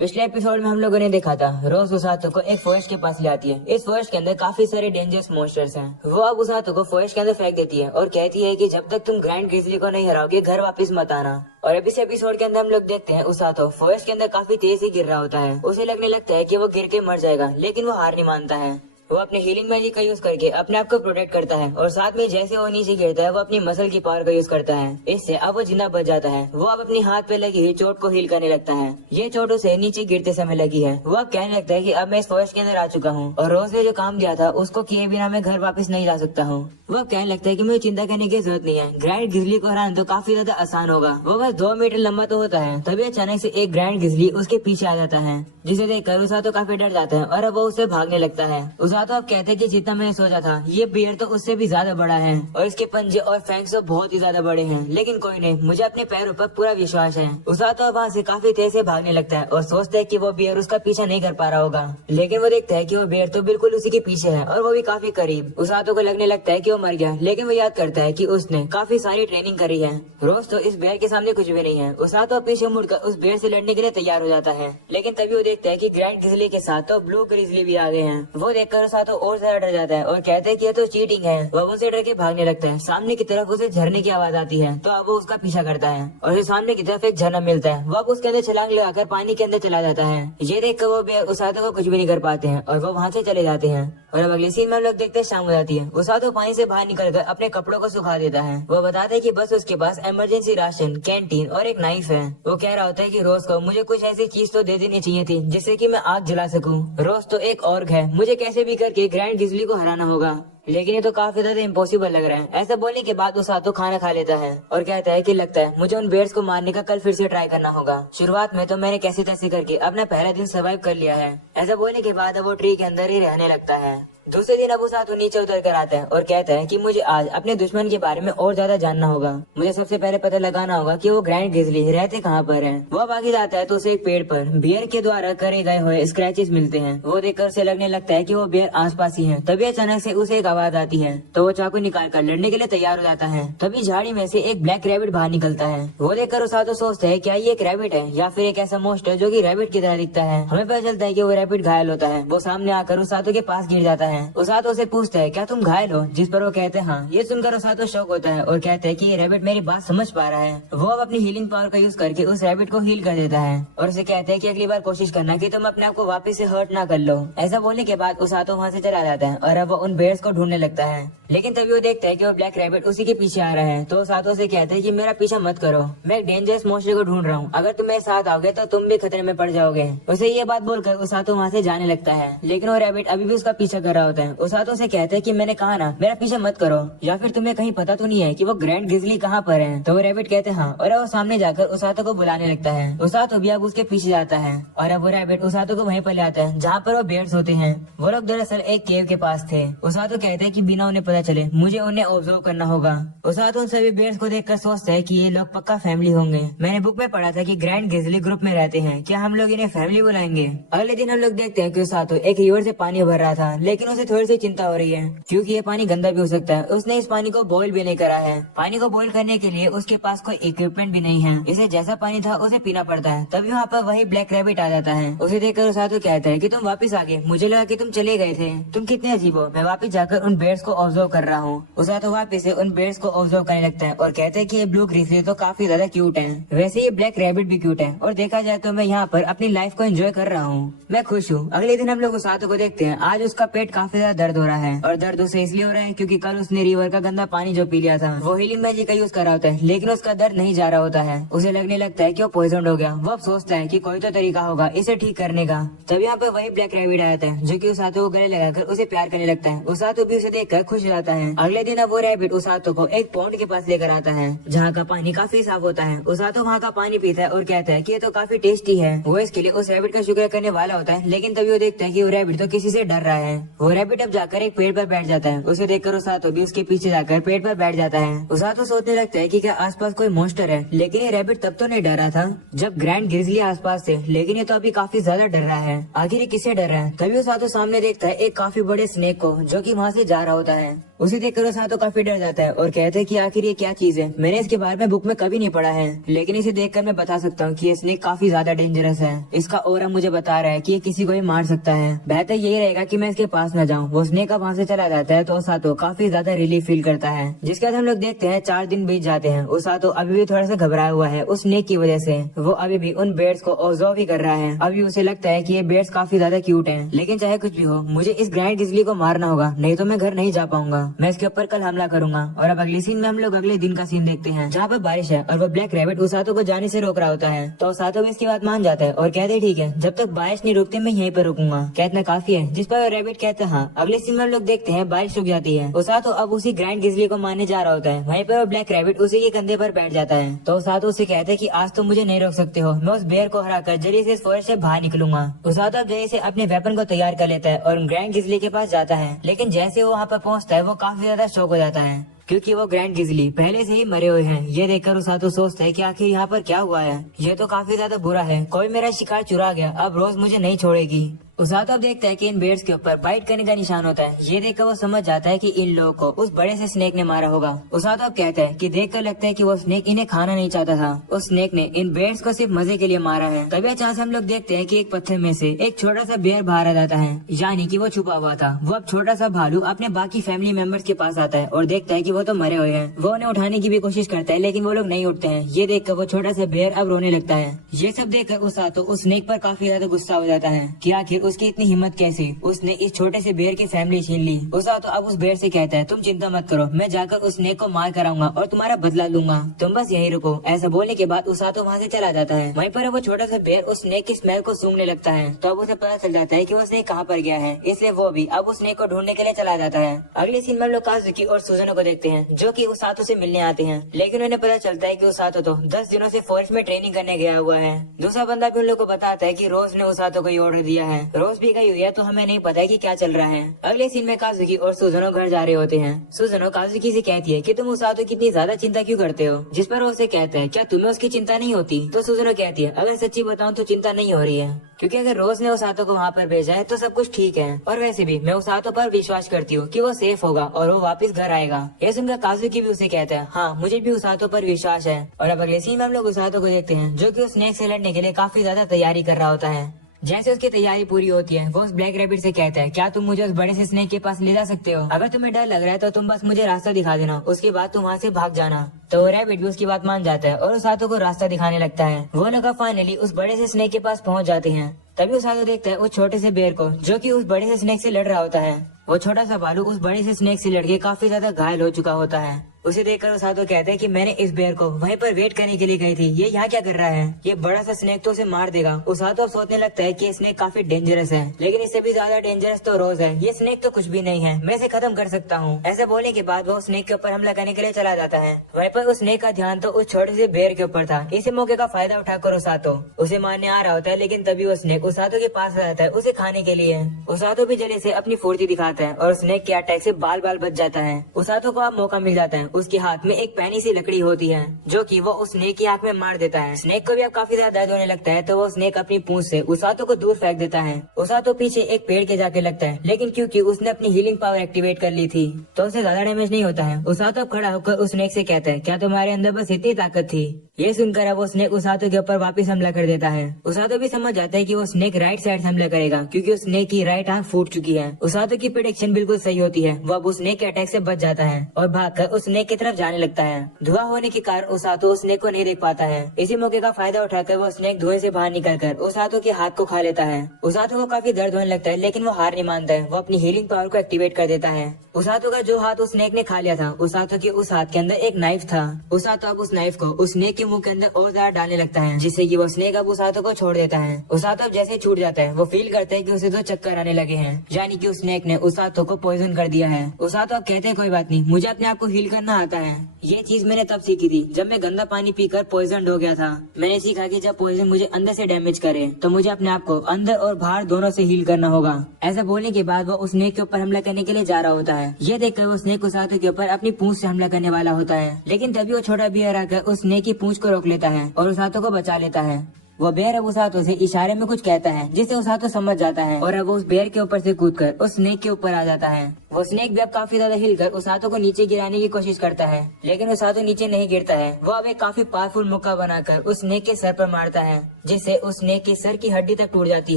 पिछले एपिसोड में हम लोगों ने देखा था रोज उसातो को एक फॉरेस्ट के पास ले आती है। इस फॉरेस्ट के अंदर काफी सारे डेंजरस मॉन्स्टर्स हैं। वो अब उसातो को फॉरेस्ट के अंदर फेंक देती है और कहती है कि जब तक तुम ग्रैंड ग्रिजली को नहीं हराओगे घर वापस मत आना। और अब इस एपिसोड के अंदर हम लोग देखते हैं उसातो फॉरेस्ट के अंदर काफी तेज से गिर रहा होता है। उसे लगने लगता है कि वो गिर के मर जाएगा, लेकिन वो हार नहीं मानता है। वो अपने हीलिंग मैजिक का यूज करके अपने आप को प्रोटेक्ट करता है और साथ में जैसे वो नीचे गिरता है वो अपनी मसल की पावर का यूज करता है। इससे अब वो जिंदा बच जाता है। वो अब अपनी हाथ पे लगी हुई चोट को हील करने लगता है। ये चोट उसे नीचे गिरते समय लगी है। वो अब कहने लगता है कि अब मैं इस फॉरेस्ट के अंदर आ चुका हूँ और रोज ने जो काम दिया था उसको किए बिना मैं घर वापस नहीं जा सकता हूँ। वो अब कहने लगता है कि मुझे चिंता करने की जरूरत नहीं है, ग्रैंड ग्रिजली को हराना तो काफी ज्यादा आसान होगा। वो बस 2 मीटर लंबा तो होता है। तभी अचानक से एक ग्रैंड ग्रिजली उसके पीछे आ जाता है, जिसे देखकर उसातो काफी डर जाता है और अब वो उससे भागने लगता है। उसातो अब कहते हैं कि जितना मैंने सोचा था ये बियर तो उससे भी ज्यादा बड़ा है और इसके पंजे और फैंक्स तो बहुत ही ज्यादा बड़े हैं, लेकिन कोई नहीं, मुझे अपने पैरों पर पूरा विश्वास है। उसातो अब वहाँ से काफी तेज से भागने लगता है और सोचता है कि वो बियर उसका पीछा नहीं कर पा रहा होगा, लेकिन वो देखता है कि वो बियर तो बिल्कुल उसी के पीछे है और वो भी काफी करीब। उसातो को लगने लगता है कि वो मर गया, लेकिन वो याद करता है कि उसने काफी सारी ट्रेनिंग करी है। रोज तो इस बेयर के सामने कुछ भी नहीं है। उसातो पीछे मुड़कर उस बेयर से लड़ने के लिए तैयार हो जाता है, लेकिन तभी वो देखता है कि ग्रैंड ग्रिजली के साथ तो ब्लू ग्रिजली भी आ गए हैं। वो देखकर उसातो और ज्यादा डर जाता है और कहते हैं कि ये तो चीटिंग है। वो उनसे डर के भागने लगता है। सामने की तरफ उसे झरने की आवाज आती है, तो अब वो उसका पीछा करता है और उसे सामने की तरफ एक झरना मिलता है। वो अब उसके अंदर छलांग लगाकर पानी के अंदर चला जाता है। ये देखकर वो बेयर उसातो को कुछ भी नहीं कर पाते हैं और वो वहाँ से चले जाते हैं। और अब अगले सीन में हम लोग देखते हैं शाम हो जाती है। उसातो पानी से बाहर निकलकर अपने कपड़ों को सुखा देता है। वो बताता है कि बस उसके पास इमरजेंसी राशन, कैंटीन और एक नाइफ है। वो कह रहा होता है कि रोज को मुझे कुछ ऐसी चीज तो दे देनी चाहिए थी जिससे कि मैं आग जला सकूं। रोज तो एक ऑर्ग है, मुझे कैसे भी करके ग्रैंड ग्रिजली को हराना होगा, लेकिन ये तो काफी ज्यादा इम्पॉसिबल लग रहा है। ऐसा बोलने के बाद उसातो खाना खा लेता है और कहता है कि लगता है मुझे उन बेयर्स को मारने का कल फिर से ट्राई करना होगा। शुरुआत में तो मैंने कैसे तैसे करके अपना पहला दिन सर्वाइव कर लिया है। ऐसा बोलने के बाद अब वो ट्री के अंदर ही रहने लगता है। दूसरे दिन अब उसातो नीचे उतर कर आता है और कहता है कि मुझे आज अपने दुश्मन के बारे में और ज्यादा जानना होगा। मुझे सबसे पहले पता लगाना होगा कि वो ग्रैंड ग्रिजली रहते कहाँ पर हैं। वो अब आगे जाता है तो उसे एक पेड़ पर बियर के द्वारा करे गए हुए स्क्रैचेस मिलते हैं। वो देखकर उसे लगने लगता है कि वो बियर आसपास ही है। तभी अचानक से उसे एक आवाज आती है, तो वो चाकू निकाल कर लड़ने के लिए तैयार हो जाता है। तभी झाड़ी में से एक ब्लैक रैबिट बाहर निकलता है। वो देखकर उसातो सोचता है क्या ये एक रैबिट है या फिर एक ऐसा मोस्टर जो की रैबिट की तरह दिखता है। हमें पता चलता है कि वो रैबिट घायल होता है। वो सामने आकर उसातो के पास गिर जाता है। उसातो से पूछता है क्या तुम घायल हो, जिस पर वो कहते हैं हाँ। ये सुनकर उसातो शौक होता है और कहते हैं कि ये रैबिट मेरी बात समझ पा रहा है। वो अब अपनी हीलिंग पावर का यूज करके उस रैबिट को हील कर देता है और उसे कहते हैं कि अगली बार कोशिश करना कि तुम अपने आप को वापस से हर्ट ना कर लो। ऐसा बोलने के बाद उसातो वहाँ से चला जाता है और अब वो उन बेयर्स को ढूंढने लगता है, लेकिन तभी वो देखता है कि वो ब्लैक रैबिट उसी के पीछे आ रहा है। तो उसातो से कहते हैं कि मेरा पीछा मत करो, मैं एक डेंजरस मॉन्स्टर को ढूंढ रहा हूँ, अगर तुम मेरे साथ आओगे तो तुम भी खतरे में पड़ जाओगे। उसे ये बात बोलकर उसातो वहाँ से जाने लगता है, लेकिन वो रैबिट अभी भी उसका पीछा कर रहा होता है। उसातो से कहते हैं कि मैंने कहा ना मेरा पीछा मत करो, या फिर तुम्हें कहीं पता तो नहीं है कि वो ग्रैंड ग्रिजली कहाँ पर है। तो वो रैबिट कहते हैं हाँ और वो सामने जाकर उसातो को बुलाने लगता है। उसातो भी अब उसके पीछे जाता है और अब वो रैबिट उसातो को वहीं पर ले आता है जहाँ पर वो बेयर्स होते हैं। वो लोग दरअसल एक केव के पास थे। उसातो कहते हैं कि बिना उन्हें पता चले मुझे उन्हें ऑब्जर्व करना होगा। उसातो उन सभी बेयर्स को देखकर सोचता है कि ये लोग पक्का फैमिली होंगे। मैंने बुक में पढ़ा था कि ग्रैंड ग्रिजली ग्रुप में रहते हैं, क्या हम लोग इन्हें फैमिली बुलाएंगे। अगले दिन हम लोग देखते हैं कि उसातो एक रिवर से पानी भर रहा था, लेकिन उसे थोड़ी सी चिंता हो रही है क्योंकि ये पानी गंदा भी हो सकता है। उसने इस पानी को बॉईल भी नहीं करा है। पानी को बॉईल करने के लिए उसके पास कोई इक्विपमेंट भी नहीं है। इसे जैसा पानी था उसे पीना पड़ता है। तभी वहाँ पर वही ब्लैक रैबिट आ जाता है। उसे देखकर उसातो कहता है कि तुम वापस आ गए, मुझे लगा कि तुम चले गए थे, तुम कितने अजीब हो। मैं वापस जाकर उन बेयर्स को ऑब्जर्व कर रहा हूँ। उसातो वापस से उन बेयर्स को ऑब्जर्व करने लगता है और कहते हैं कि ये ब्लू ग्रिजली तो काफी ज्यादा क्यूट है, वैसे ये ब्लैक रैबिट भी क्यूट है और देखा जाए तो मैं यहाँ पर अपनी लाइफ को एंजॉय कर रहा हूँ, मैं खुश हूँ। अगले दिन हम लोग उसातो को देखते हैं। आज उसका पेट काफी ज्यादा दर्द हो रहा है और दर्द उसे इसलिए हो रहा है क्योंकि कल उसने रिवर का गंदा पानी जो पी लिया था। वो हीलिंग मैजिक का यूज कर रहा होता है, लेकिन उसका दर्द नहीं जा रहा होता है। उसे लगने लगता है कि वो पॉइजन हो गया। वो अब सोचता है कि कोई तो तरीका होगा इसे ठीक करने का। तब यहाँ पे वही ब्लैक रैबिट आ जाता है जो कि उसातो को गले लगाकर उसे प्यार करने लगता है। उसातो भी उसे देखकर खुश हो जाता है। अगले दिन अब वो रैबिट उसातो को एक पॉन्ड के पास लेकर आता है जहाँ का पानी काफी साफ होता है। उसातो वहाँ का पानी पीता है और कहता है कि ये तो काफी टेस्टी है। वो इसके लिए उस रैबिट का शुक्र करने वाला होता है, लेकिन तभी वो देखता है कि वो रैबिट तो किसी से डर रहा है। वो वो रैबिट अब जाकर एक पेड़ पर बैठ जाता है। उसे देखकर उसातो भी उसके पीछे जाकर पेड़ पर बैठ जाता है। उसातो सोचने लगता है कि क्या आसपास कोई मॉन्स्टर है, लेकिन ये रैबिट तब तो नहीं डर रहा था जब ग्रैंड ग्रिजली आसपास थे, लेकिन ये तो अभी काफी ज्यादा डर रहा है। आखिर ये किससे डर रहा है? तभी उसातो सामने देखता है एक काफी बड़े स्नेक को, जो कि वहाँ से जा रहा होता है। उसे देखकर उसातो काफी डर जाता है और कहते हैं कि आखिर ये क्या चीज है, मैंने इसके बारे में बुक में कभी नहीं पढ़ा है, लेकिन इसे देखकर मैं बता सकता हूँ कि ये स्नेक काफी ज्यादा डेंजरस है। इसका ऑरा मुझे बता रहा है कि ये किसी को भी मार सकता है। बेहतर यही रहेगा कि मैं इसके पास न जाऊँ। वो स्नेक अब वहाँ से चला जाता है तो उसातो काफी ज्यादा रिलीफ फील करता है। जिसके बाद हम लोग देखते हैं 4 दिन बीत जाते हैं। उसातो अभी भी थोड़ा सा घबराया हुआ है उस स्नेक की वजह से। वो अभी भी उन बेड्स को ऑब्जर्व भी कर रहा है। अभी उसे लगता है कि ये बेड्स काफी ज्यादा क्यूट हैं, लेकिन चाहे कुछ भी हो मुझे इस ग्रैंड ग्रिजली को मारना होगा, नहीं तो मैं घर नहीं जा पाऊंगा। मैं इसके ऊपर कल हमला करूंगा। और अब अगली सीन में हम लोग अगले दिन का सीन देखते हैं, जहाँ पर बारिश है और वो ब्लैक रैबिट उसातो को जाने से रोक रहा होता है। तो उसातो भी इसकी बात मान जाता है और कहते ठीक है, जब तक बारिश नहीं रुकती मैं यहीं पर रुकूंगा। क्या इतना काफी है? जिस पर रैबिट कहता है हाँ। अगले सीन में हम लोग देखते हैं बारिश रुक जाती है। उसातो अब उसी ग्रैंड ग्रिजली को मारने जा रहा होता है। वहीं पर वो ब्लैक रैबिट उसी के कंधे पर बैठ जाता है। तो उसातो उसे कहते हैं कि आज तो मुझे नहीं रोक सकते हो, मैं उस बेर को हराकर जल्दी से इस फॉरेस्ट से बाहर निकलूंगा। उसातो अब जल्दी से अपने वेपन को तैयार कर लेता है और ग्रैंड ग्रिजली के पास जाता है। लेकिन जैसे वो वहाँ पर पहुँचता है वो काफी ज्यादा शॉक हो जाता है, क्योंकि वो ग्रैंड ग्रिजली पहले से ही मरे हुए हैं। ये देखकर उसातो सोचता है कि आखिर यहाँ पर क्या हुआ है, ये तो काफी ज्यादा बुरा है, कोई मेरा शिकार चुरा गया, अब रोज मुझे नहीं छोड़ेगी। उसातो अब देखता है कि इन बेड्स के ऊपर बाइट करने का निशान होता है। ये देखकर वो समझ जाता है कि इन लोगों को उस बड़े से स्नेक ने मारा होगा। उसातो अब कहता है कि देखकर लगता है कि वो स्नेक इन्हें खाना नहीं चाहता था, उस स्नेक ने इन बेड्स को सिर्फ मजे के लिए मारा है। तभी अचानक हम लोग देखते हैं कि एक पत्थर में से एक छोटा सा बेयर बाहर आ जाता है, यानी कि वो छुपा हुआ था। वो अब छोटा सा भालू अपने बाकी फैमिली मेंबर्स के पास आता है और देखता है कि वो तो मरे हुए हैं। वो उन्हें उठाने की भी कोशिश करता है, लेकिन वो लोग नहीं उठते हैं। ये देखकर वो छोटा सा बेयर अब रोने लगता है। ये सब देखकर उसातो उस स्नेक पर काफी ज्यादा गुस्सा हो जाता है कि आखिर उसकी इतनी हिम्मत कैसे उसने इस छोटे से बेर की फैमिली छीन ली। उसातो अब उस बेर से कहता है तुम चिंता मत करो, मैं जाकर उस स्नेक को मार कर आऊंगा और तुम्हारा बदला लूंगा, तुम बस यहीं रुको। ऐसा बोलने के बाद उसातो वहाँ से चला जाता है। वहीं पर वो छोटा सा बेर उस स्नेक की स्मेल को सूंघने लगता है। तो अब उसे पता चल जाता है कि वो स्नेक कहाँ पर गया है, इसलिए वो भी अब उस स्नेक को ढूंढने के लिए चला जाता है। अगले सीन में हम लोग काजुकी और सुजुनो को देखते हैं, जो कि उसातो से मिलने आते हैं, लेकिन उन्हें पता चलता है कि उसातो तो 10 दिनों से फॉरेस्ट में ट्रेनिंग करने गया हुआ है। दूसरा बंदा भी उन लोग को बताता है कि रोज ने उसातो को ये ऑर्डर दिया है। रोज भी गई हुई है तो हमें नहीं पता है कि क्या चल रहा है। अगले सीन में काजुकी और सुजुनो घर जा रहे होते हैं। सुजुनो काजुकी से कहती है कि तुम उसातो की इतनी ज्यादा चिंता क्यों करते हो, जिस पर वो उसे कहता है क्या तुम्हें उसकी चिंता नहीं होती। तो सुजुनो कहती है अगर सच्ची बताऊं तो चिंता नहीं हो रही है, क्योंकि अगर रोज ने उसातो को वहाँ पर भेजा है तो सब कुछ ठीक है, और वैसे भी मैं उसातो पर विश्वास करती हूँ कि वो सेफ होगा और वो वापस घर आएगा। ये सुनकर काजुकी भी उसे कहता है हाँ मुझे भी उसातो पर विश्वास है। और अब अगले सीन में हम लोग उसातो को देखते हैं, जो कि उस स्नेक से लड़ने के लिए काफी ज्यादा तैयारी कर रहा होता है। जैसे उसकी तैयारी पूरी होती है वो उस ब्लैक रैबिट से कहता है क्या तुम मुझे उस बड़े से स्नेक के पास ले जा सकते हो, अगर तुम्हें डर लग रहा है तो तुम बस मुझे रास्ता दिखा देना, उसके बाद तुम वहाँ से भाग जाना। तो रैबिट भी उसकी बात मान जाता है और उसातो को रास्ता दिखाने लगता है। वो लोग फाइनली उस बड़े से स्नेक के पास पहुँच जाते हैं। तभी उसातो देखता है उस छोटे से बेर को, जो कि उस बड़े से स्नेक से लड़ रहा होता है। वो छोटा सा भालू उस बड़े से स्नेक से लड़के काफी ज्यादा घायल हो चुका होता है। उसे देखकर उसातो कहते हैं कि मैंने इस बेर को वहीं पर वेट करने के लिए गई थी, ये यहाँ क्या कर रहा है, ये बड़ा सा स्नेक तो उसे मार देगा। उसातो अब सोचने लगता है कि ये स्नेक काफी डेंजरस है, लेकिन इससे भी ज्यादा डेंजरस तो रोज है, ये स्नेक तो कुछ भी नहीं है, मैं इसे खत्म कर सकता हूँ। ऐसे बोलने के बाद वो स्नेक के ऊपर हमला करने के लिए चला जाता है। वहीं पर उस स्नेक का ध्यान तो उस छोटे से बेर के ऊपर था। इसी मौके का फायदा उठाकर उसातो उसे मारने आ रहा होता है, लेकिन तभी वो स्नेक उसातो के पास आ जाता है उसे खाने के लिए। उसातो भी जल्दी से अपनी फुर्ती दिखाता है और स्नेक के अटैक से बाल बाल बच जाता है। उसातो को अब मौका मिल जाता है, उसके हाथ में एक पैनी सी लकड़ी होती है, जो कि वो उस स्नेक की आंख में मार देता है। स्नेक को भी अब काफी ज्यादा दर्द होने लगता है, तो वो स्नेक अपनी पूंछ से उसातो को दूर फेंक देता है। उसातो पीछे एक पेड़ के जाके लगता है, लेकिन क्योंकि उसने अपनी हीलिंग पावर एक्टिवेट कर ली थी तो उसे ज्यादा डैमेज नहीं होता है। उसातो अब खड़ा होकर उस स्नेक से कहता है क्या तुम्हारे अंदर बस इतनी ताकत थी। ये सुनकर अब वो स्नेक उसातो के ऊपर वापस हमला कर देता है। उसातो भी समझ जाता है कि वो स्नेक राइट साइड से हमला करेगा, क्योंकि उस स्नेक की राइट आंख फूट चुकी है। उसातो की प्रेडिक्शन बिल्कुल सही होती है, वो अब उस स्नेक के अटैक से बच जाता है और भागकर उस स्नेक की तरफ जाने लगता है। धुआं होने के कारण उसातो उस स्नेक को नहीं देख पाता है। इसी मौके का फायदा उठाकर वो स्नेक धुएं से बाहर निकलकर उसातो के हाथ को खा लेता है। उसातो को काफी दर्द होने लगता है, लेकिन वो हार नहीं मानता है, वो अपनी हीलिंग पावर को एक्टिवेट कर देता है। उसातो का जो हाथ उस स्नेक ने खा लिया था, उसातो के उस हाथ के अंदर एक नाइफ था। उसातो अब उस नाइफ को उस स्नेक की मुंह के अंदर और ज्यादा डालने लगता है, जिससे कि वो स्नेक अब उसातो को छोड़ देता है। उसातो अब जैसे छूट जाता है वो फील करता है कि उसे तो चक्कर आने लगे हैं, यानी कि उस स्नेक ने उसातो को पॉइजन कर दिया है। उसातो अब कहते हैं कोई बात नहीं, मुझे अपने आप को हील करना आता है। ये चीज मैंने तब सीखी थी जब मैं गंदा पानी पीकर पॉइजन हो गया था। मैंने सीखा कि जब पॉइजन मुझे अंदर से डैमेज करे तो मुझे अपने आप को अंदर और बाहर दोनों से हील करना होगा। ऐसा बोलने के बाद वो उस स्नेक के ऊपर हमला करने के लिए जा रहा होता है। ये देखकर वो स्नेक उसातो के ऊपर अपनी पूंछ से हमला करने वाला होता है, लेकिन तभी वो छोटा बियर आकर उस स्नेक की पूंछ को रोक लेता है और उसातो को बचा लेता है। वो बेयर अब उसातो से इशारे में कुछ कहता है, जिससे उसातो समझ जाता है और अब वो उस बेयर के ऊपर से कूदकर उस स्नेक के ऊपर आ जाता है। वो स्नेक भी अब काफी ज्यादा हिलकर उसातो को नीचे गिराने की कोशिश करता है, लेकिन उसातो नीचे नहीं गिरता है। वो अब एक काफी पावरफुल मुक्का बनाकर उस स्नेक के सर पर मारता है, जिससे उस स्नेक की सर की हड्डी तक टूट जाती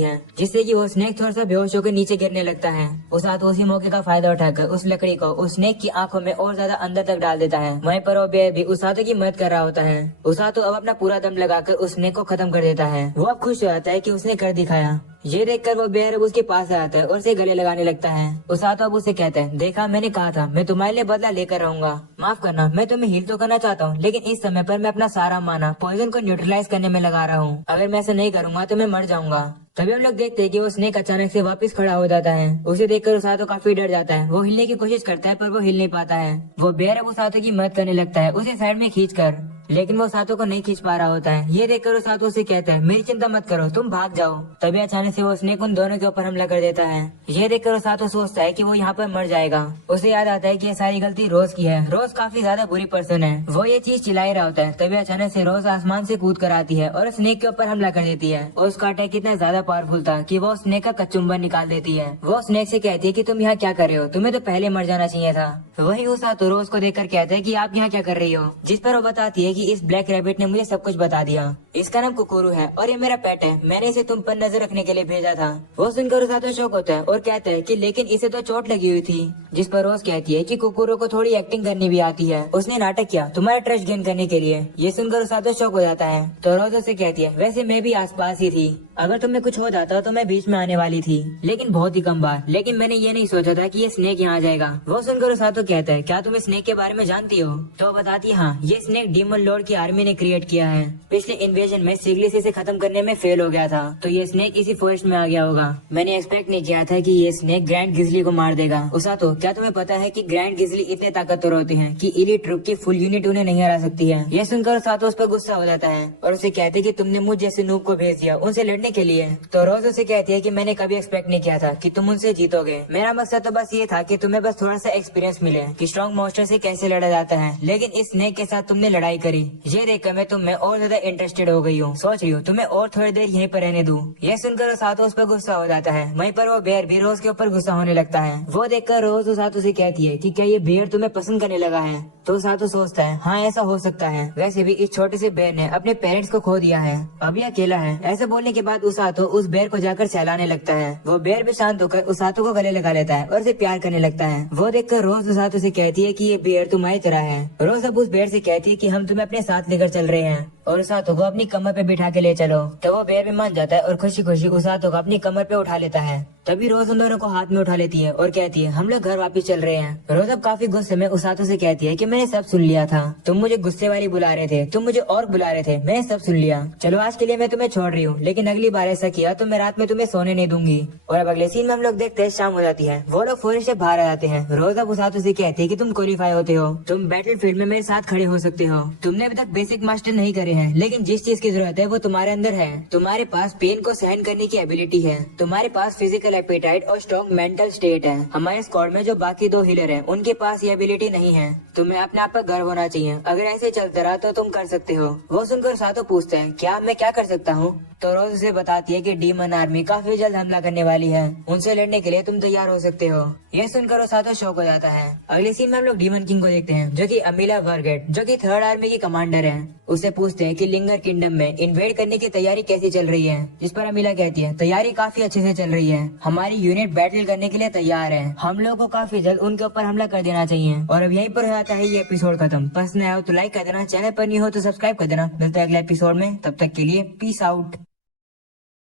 है, जिससे कि वो स्नेक थोड़ा सा बेहोश होकर नीचे गिरने लगता है। उसातो उसी मौके का फायदा उठाकर उस लकड़ी को उस स्नेक की आंखों में और ज्यादा अंदर तक डाल देता है। वहीं पर वो बेयर भी उसातो की मदद कर रहा होता है। उसातो अब अपना पूरा दम लगाकर उस स्नेक को खत्म कर देता है। वो अब खुश हो जाता है कि उसने कर दिखाया। ये देखकर वो बेयर अब उसके पास आता है और उसे गले लगाने लगता है। उसातो अब उसे कहता है, देखा मैंने कहा था मैं तुम्हारे लिए बदला लेकर रहूंगा। माफ करना, मैं तुम्हें हील तो करना चाहता हूँ, लेकिन इस समय पर मैं अपना सारा माना पॉइजन को न्यूट्रलाइज करने में लगा रहा हूँ। अगर मैं ऐसा नहीं करूंगा तो मैं मर जाऊंगा। तभी हम लोग देखते हैं कि वो स्नेक अचानक से वापस खड़ा हो जाता है। उसे देखकर उसातो काफी डर जाता है। वो हिलने की कोशिश करता है पर वो हिल नहीं पाता है। वो बेयर अब उसातो की मदद करने लगता है उसे साइड में खींचकर, लेकिन वो उसातो को नहीं खींच पा रहा होता है। ये देखकर उसातो से कहता है, मेरी चिंता मत करो, तुम भाग जाओ। तभी अचानक से वो स्नेक उन दोनों के ऊपर हमला कर देता है। ये देखकर उसातो सोचता है कि वो यहाँ पर मर जाएगा। उसे याद आता है कि ये सारी गलती रोज की है। रोज काफी ज्यादा बुरी पर्सन है। वो ये चीज चिल्ला ही रहा होता है। तभी अचानक से रोज आसमान से कूद कर आती है और स्नेक के ऊपर हमला कर देती है। और उसका अटैक इतना ज्यादा पावरफुल था कि वो स्नेक का कचुम्बर निकाल देती है। वो स्नेक से कहती है कि तुम यहाँ क्या कर रहे हो, तुम्हें तो पहले मर जाना चाहिए था। वही उसातो रोज को देखकर कहता है कि आप यहाँ क्या कर रही हो, जिस पर वो बताती है कि इस ब्लैक रैबिट ने मुझे सब कुछ बता दिया। इसका नाम कुकुरू है और ये मेरा पेट है। मैंने इसे तुम पर नजर रखने के लिए भेजा था। वो सुनकर उसातो शौक होता है और कहता है कि लेकिन इसे तो चोट लगी हुई थी। जिस पर रोज कहती है कि कुकुरू को थोड़ी एक्टिंग करनी भी आती है, उसने नाटक किया तुम्हारा ट्रस्ट गेन करने के लिए। ये सुनकर उसातो शौक हो जाता है। तो रोज उसे कहती है, वैसे मैं भी आसपास ही थी, अगर तुम्हें कुछ हो जाता तो मैं बीच में आने वाली थी, लेकिन बहुत ही कम बार। लेकिन मैंने ये नहीं सोचा था कि ये स्नेक यहाँ आ जाएगा। वो सुनकर उसातो कहता है, क्या तुम इस स्नेक के बारे में जानती हो? तो बताती है, हाँ, ये स्नेक डीमन लॉर्ड की आर्मी ने क्रिएट किया है। पिछले इन्वेजन में सिगलिस इसे खत्म करने में फेल हो गया था, तो ये स्नेक इसी फॉरेस्ट में आ गया होगा। मैंने एक्सपेक्ट नहीं किया था कि ये स्नेक ग्रैंड गिजली को मार देगा। उसातो, क्या तुम्हें पता है कि ग्रैंड गिजली इतने ताकतवर होते हैं कि इलीट ट्रुप की फुल यूनिट उन्हें नहीं हरा सकती है। ये सुनकर उसातो उस पर गुस्सा हो जाता है और उसे कहते कि तुमने मुझ जैसे नूब को भेज दिया उनसे लड़ने के लिए। तो रोज उसे कहती है कि मैंने कभी एक्सपेक्ट नहीं किया था कि तुम उनसे जीतोगे। मेरा मकसद तो बस ये था कि तुम्हें बस थोड़ा सा एक्सपीरियंस मिले कि स्ट्रॉन्ग मॉन्स्टर से कैसे लड़ा जाता है, लेकिन इस स्नेक के साथ तुमने लड़ाई करी। ये देखकर मैं तुम में और ज्यादा इंटरेस्टेड हो गई हूँ। सोच रही हूँ तुम्हें और थोड़ी देर यहीं पर रहने दूं। यह सुनकर उसातो उस पर गुस्सा हो जाता है। वहीं पर वो बेयर भी रोज के ऊपर गुस्सा होने लगता है। वो देखकर रोज उसातो से कहती है कि क्या ये बेयर तुम्हें पसंद करने लगा है? तो उसातो सोचता है, हाँ ऐसा हो सकता है। वैसे भी इस छोटे से बेयर ने अपने पेरेंट्स को खो दिया है, अभी अकेला है। ऐसे बोलने के बाद उसातो उस बेयर को जाकर सहलाने लगता है। वो बेयर भी शांत होकर उसातो को गले लगा लेता है और उसे प्यार करने लगता है। वो देखकर रोज उसातो से कहती है कि ये बेयर तुम्हारी तरह है। रोज अब उस बेयर से कहती है कि हम तुम्हें अपने साथ लेकर चल रहे हैं और उसातो को अपनी कमर पे बिठा के ले चलो। तो वो बेयर भी मान जाता है और खुशी खुशी उसातो को अपनी कमर पे उठा लेता है। तभी रोज उन दोनों को हाथ में उठा लेती है और कहती है, हम लोग घर वापस चल रहे हैं। रोज अब काफी गुस्से में उसातो से कहती है कि मैंने सब सुन लिया था, तुम मुझे गुस्से वाली बुला रहे थे, तुम मुझे और बुला रहे थे, मैंने सब सुन लिया। चलो आज के लिए मैं तुम्हें छोड़ रही हूँ, लेकिन अगली बार ऐसा किया तो मैं रात में तुम्हें सोने नहीं दूंगी। और अब अगले सीन में हम लोग देखते हैं शाम हो जाती है। वो लोग फॉरेस्ट से बाहर आ जाते हैं। रोज अब उसातो से कहती है कि तुम क्वालिफाई होते हो, तुम बैटल फील्ड में मेरे साथ खड़े हो सकते हो। तुमने अभी तक बेसिक मास्टर नहीं करे हैं, लेकिन जिस चीज की जरूरत है वो तुम्हारे अंदर है। तुम्हारे पास पेन को सहन करने की एबिलिटी है, तुम्हारे पास फिजिकल एपेटाइट और स्ट्रॉन्ग मेंटल स्टेट है। हमारे स्क्वाड में जो बाकी 2 हीलर हैं, उनके पास ये एबिलिटी नहीं है। तुम्हें अपने आप पर गर्व होना चाहिए। अगर ऐसे चलता रहा तो तुम कर सकते हो। वो सुनकर उसातो पूछते हैं, क्या मैं क्या कर सकता हूँ? तो रोज उसे बताती है कि डीमन आर्मी काफी जल्द हमला करने वाली है, उनसे लड़ने के लिए तुम तैयार हो सकते हो। यह सुनकर उसातो शौक हो जाता है। अगले सीन में हम लोग डीमन किंग को देखते हैं, जो कि अमीला वर्गेट, जो कि 3rd आर्मी की कमांडर है। उसे पूछते हैं कि लिंगर किंगडम में इन्वेड करने की तैयारी कैसी चल रही है, जिस पर अमीला कहती है, तैयारी काफी अच्छे से चल रही है, हमारी यूनिट बैटल करने के लिए तैयार है, हम लोगों को काफी जल्द उनके ऊपर हमला कर देना चाहिए। और अब यहीं पर हो जाता है ये एपिसोड खत्म। पसंद आया हो तो लाइक कर देना, चैनल पर नहीं हो तो सब्सक्राइब कर देना। मिलता है अगले एपिसोड में, तब तक के लिए पीस आउट।